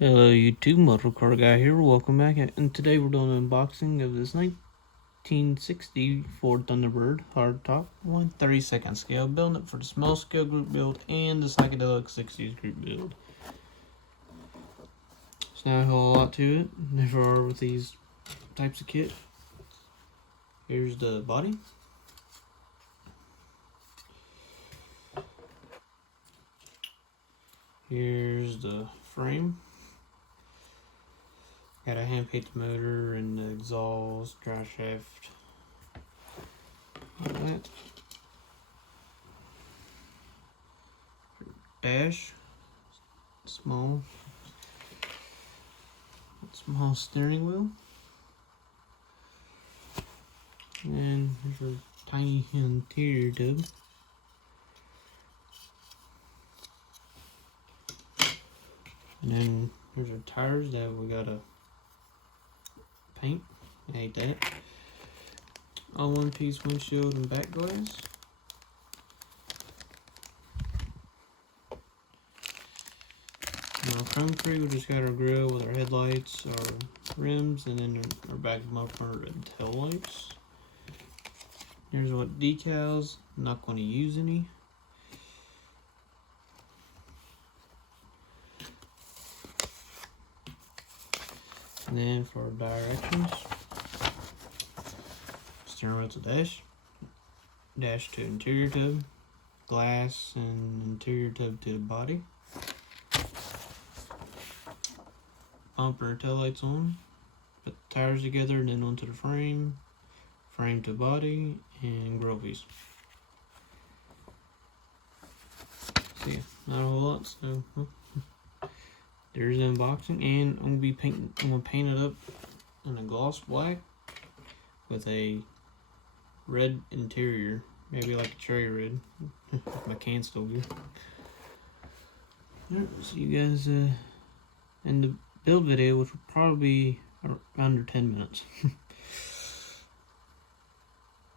Hello YouTube, Motor Car Guy here, welcome back, and today we're doing an unboxing of this 1960 Ford Thunderbird hardtop 1/32 scale, building it for the small scale group build and the Psychedelic 60s group build. There's not a whole lot to it, never are with these types of kit. Here's the body. Here's the frame. Gotta hand paint the motor and the exhaust, drive shaft, all that. Dash, small steering wheel, and there's a tiny interior tub. And then there's our tires that we gotta paint. I hate that. All one piece windshield and back glass. Now concrete, we just got our grill with our headlights, our rims, and then our back bumper and tail lights. Here's what decals. I'm not going to use any. And then for directions, steering wheel to dash to interior tub, glass and interior tub to the body, bumper and taillights on, put the tires together and then onto the frame to body, and grill piece. So yeah, not a whole lot, so there's the unboxing, and I'm gonna paint it up in a gloss black with a red interior, maybe like a cherry red, if my can still good. Alright, see you guys in the build video, which will probably be under 10 minutes.